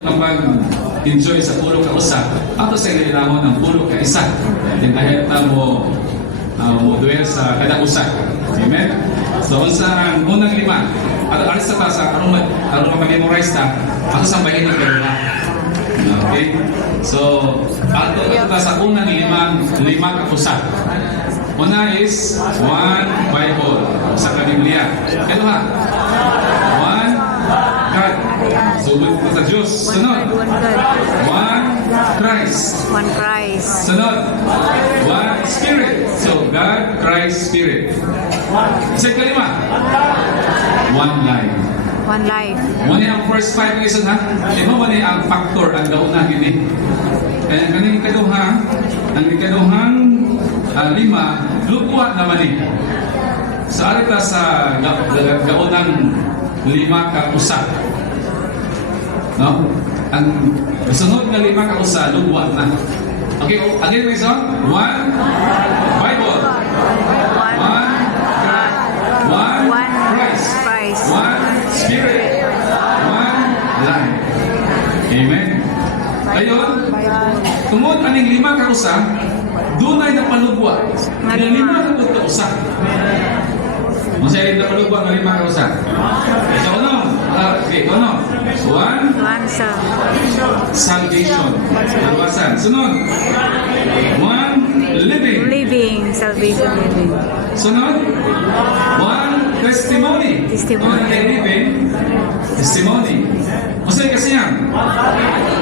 Kapag-enjoy sa pulo ka usa, ato sa ilalamo ng pulo ka isa. Dahil mo duel sa kada usa. Amen? So, sa unang lima, alis sa tasa, anong memorize ta, ato sa bahin ng kalula. Okay? So, ato sa unang lima ka usa. Una is one Bible sa Biblia. Ito ha? One God. So, sa Diyos. Sunod. One Christ. One Christ. Sunod. One Spirit. So, God, Christ, Spirit. Sa kalima. One life. One life. Muna ang first 5 reasons ha. Ito muna ang factor ang gauna gini. Kaya kaning ikaduha, ang ikaduhang lima, lukuha naman eh. Sa alita sa gaunang lima ka usa. No? Ang sunod na lima ka usa, lukuha na. Okay, again reason? One Bible. One God. One Christ. One Spirit. One life. Amen. Ayun, tungod aning lima ka usa, dunay na palugwa. Na lima ka usa. Masaya rin na palugwa na lima ka usa. So ano? Okay, ano? One salvation. Nabasan. Sunod. One living. Salvation living. Sunod. One testimony. Living testimony. Masaya kasi yan.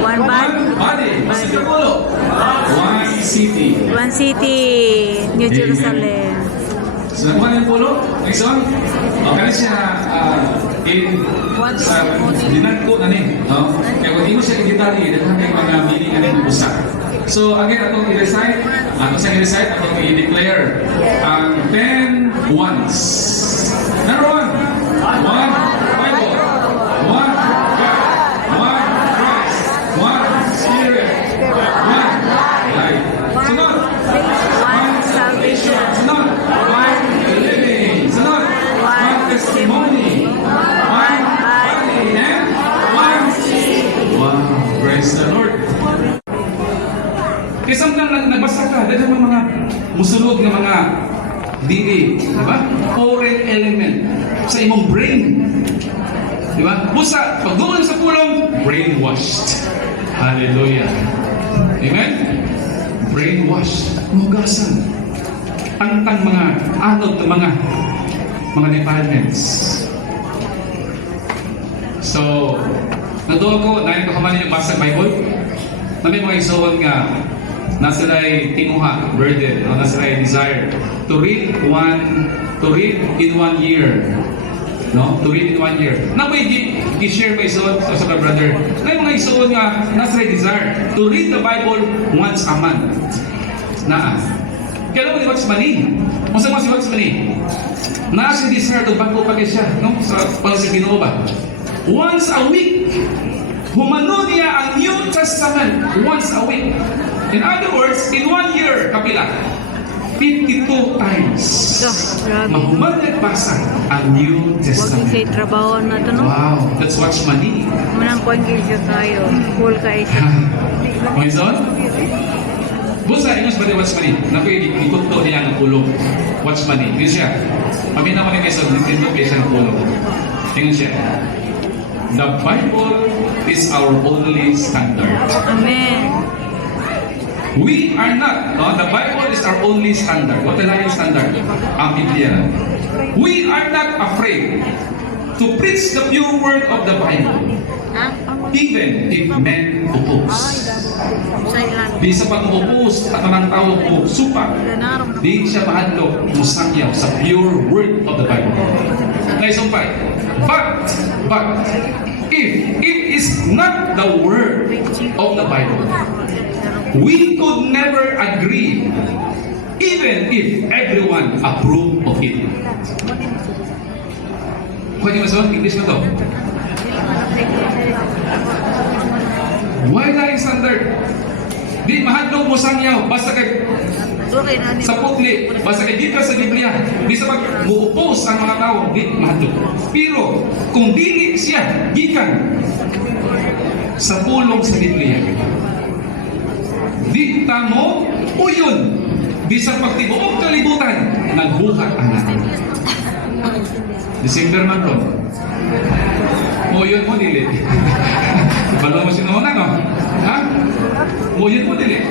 One body. Masaya pulo. One city. One city. New Jerusalem. So, naman yung pulo? Next one? Okay siya sa dinagko na ni. No? Kaya kung hindi mo siya i-detalye, dahil kayong mga meaning na rin usa. So, again, atong i-recite, atong i-declare ang 10 ones. Number one Bible. One God. One Christ. One Spirit. One life. Sunod. One salvation. Sunod. One living. Sunod. One testimony. One body. And one city. Wow. Praise the Lord. Kasi samtang nagbasa ka, dahil mga musulog na mga dili, di ba? Foreign element sa imong brain. Di ba? Busa, pag doon sa pulong, brainwashed. Hallelujah. Amen? Brainwashed. Mugasan. Antang mga anod ng mga defilements. So, naduwa ko, dahil ko kamali yung basa Bible, na may mga isuon nga na sila'y tinuha, burden, no? Na sila'y desire to read in 1 year. No? To read in 1 year. Na may i-share pa isuon sa brother. Na mga isuon nga na sila'y desire to read the Bible once a month. Kailan mo di Watch Money? Kung saan mo si Watch Money? Na siya desire to bago pa siya, no? Sa pang-si Ginoo ba? Once a week. Humano niya ang New Testament once a week. In other words, in 1 year, kapila, 52 times. Mahuman nagbasa ang New Testament. Huwag kay trabaho na ito, no? Wow, that's Watch Money. Manang kuhan kayo tayo. Full kayo. Mga son? Busa, inos ba di Watch Money? Ikot to niya ang pulong. Watch Money. Yun siya. Pag naman kayo sa Nintendo Play siya ng pulong. Tingnan siya. The Bible is our only standard. Amen. We are not. No? The Bible is our only standard. What is yung standard? Ang Biblia. We are not afraid to preach the pure word of the Bible. Even if men oppose. Di sa pag-oppose, tatanang tao o supa, di siya mahadlok musangyaw sa pure word of the Bible. Naisumpay. But, if it is not the word of the Bible, we could never agree, even if everyone approve of it. Pwede ba sa English na to? Why na yung standard? Di mahadlok mo sangyaw, basta kay sa putli, basta kay dito sa Biblia, di sa pag-mu-oppose ang mga tao, di mahadlok. Pero, kung dili siya, gikan sa pulong sa Biblia. Di tamo uyon. Bisang pagtibuok kalibutan, nagbuhat anak. December man ron. Uyon mo dili. Balo mo sinuna, no? Ha? Uyon mo dili.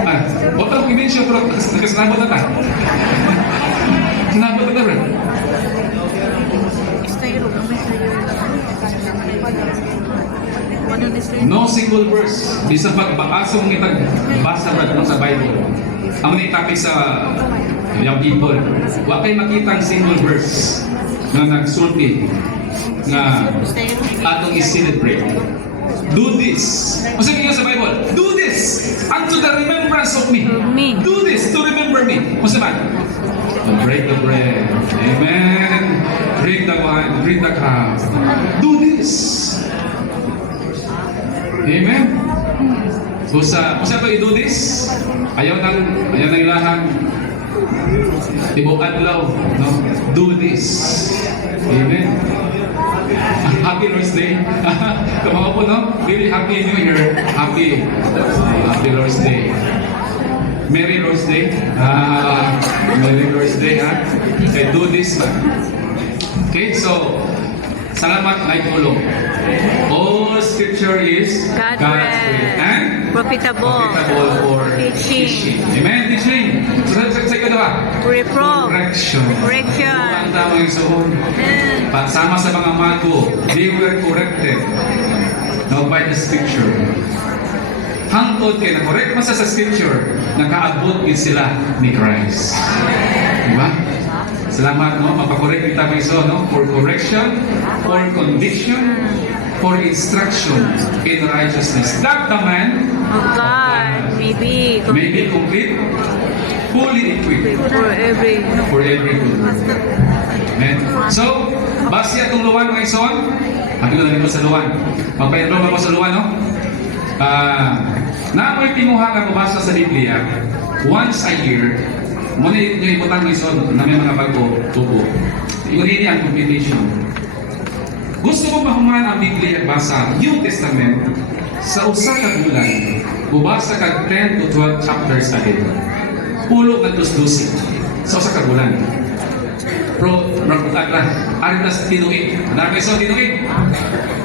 Ah, botang i-mention pero nakasinabot na ta. Sinabot na ta rin. No single verse. Bisang pagbasa mong itag basa ba sa Bible. Ang nitapik sa young people. Wa kay makitang single verse na nagsulti na atong i-celebrate. Do this. Ang sabi nga sa Bible, do this unto the remembrance of me. Do this to remember me. Ang sabi? To break the bread. Amen. Drink the wine. Drink the cup. Do this. Amen. So sa pa i-do this, ayaw nang ilahan tibok adlaw, no? Do this. Amen. Happy Lord's Day. Kamao po, no? Really happy New Year. Happy Lord's Day. Merry Lord's Day. Merry Lord's Day, ha? Okay, do this, man. Okay, so salamat na itulong. All scripture is God God's word and profitable for teaching. Amen, teaching. So, sa ikaw Reproof. correction. Correction. Ang tawag yung suhon. Sama sa mga mago, they were corrected. Now by the scripture. Hangtod kay na-correct mo sa scripture, nakaabot din sila ni Christ. Diba? Salamat, no? Mapakorek kita may so, no? For correction, for conviction, for instruction in righteousness. That the man Of God may be complete, fully equipped for every for every good work. Amen. So, base atong luwan mga ison, pagilo na sa luwan. Magpayadro mo sa luwan, no? Napoy timuha ka mabasa sa Biblia once a year. Muna yung ibutang ng ison na may mga bago, tubo. Iunin niya ang compilation. Gusto mo mahuman ang Biblia at basa New Testament sa usa ka bulan, bubasa ka 10 to 12 chapters a day. Pulo na tusdusin sa usa ka bulan. Pero, rakutak na, arin na sa tinuig. Dami sa tinuig.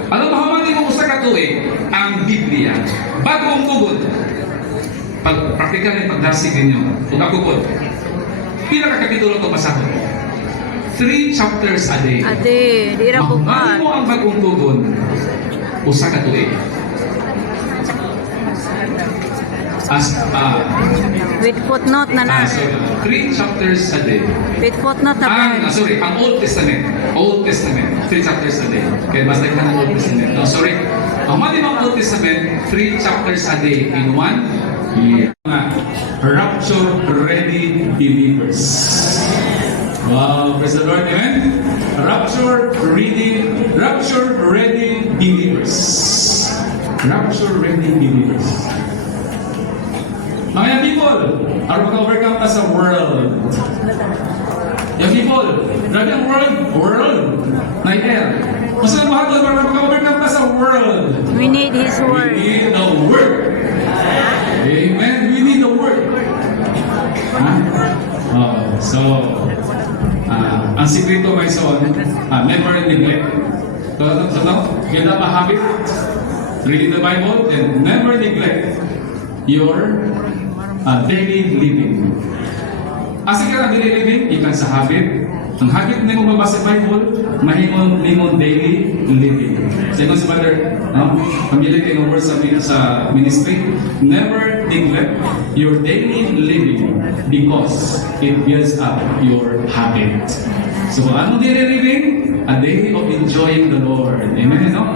Ano mahuman din mo usa ka tuig ang Biblia? Bago ang tugod. Pag-praktikal yung pagdasig ninyo. Kung akugod. Pila ka kapitulo ito pasahod? 3 chapters a day. Ade, di ra Mahuman bukat. mo ang bagong tugon, usa ka tuig. With footnote na na. So, 3 chapters a day. With footnote na ba? Sorry, ang Old Testament. Old Testament, 3 chapters a day. Okay, basta ka ng Old Testament. No, sorry. Ang mali ng Old Testament, 3 chapters a day in 1 year. Rapture-ready believers. Wow, praise the Lord, amen? Rapture-ready believers. Rapture-ready believers. Mga people, are mag-overcome ka sa world. Young people, grabe ang world, night air. Mas ang mahal doon para mag-overcome ka sa world. We need His We word. need the word. Amen. We need the word. Ang sikreto may son, never neglect. Get up a habit, reading the Bible, and never neglect your daily living. Asik ka na daily living, ikan sa habit. Ang habit na mo mabasa Bible, mahimong limon daily living. Sa si Brother, pamilya kayo ng words sa ministry, never neglect your daily living because it builds up your habit. So, anong daily living? A day of enjoying the Lord. Amen, no?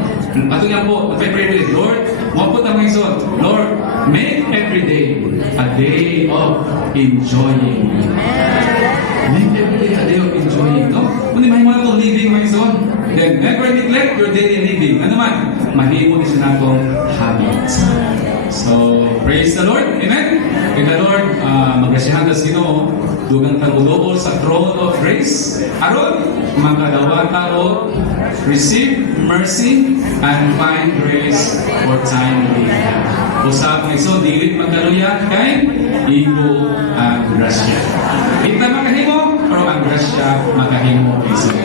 Ato nga po, pag-pray, Lord, mapot ang mga ison, Lord, make every day a day of enjoying. Make every day a day of enjoying, no? Kung di mahimo itong living, mga ison, then never neglect your daily living. Ano man? Mahimo din siya natong habits. So, praise the Lord. Amen? Kaya the Lord, magkasihan tas Ginoo. dugang tagudol sa throne of grace aron makadawata og receive mercy and find grace for timely help. Usab nga so dili magkaluya kay igo ang grasya. Kita makahimo pero ang grasya makahimo isip.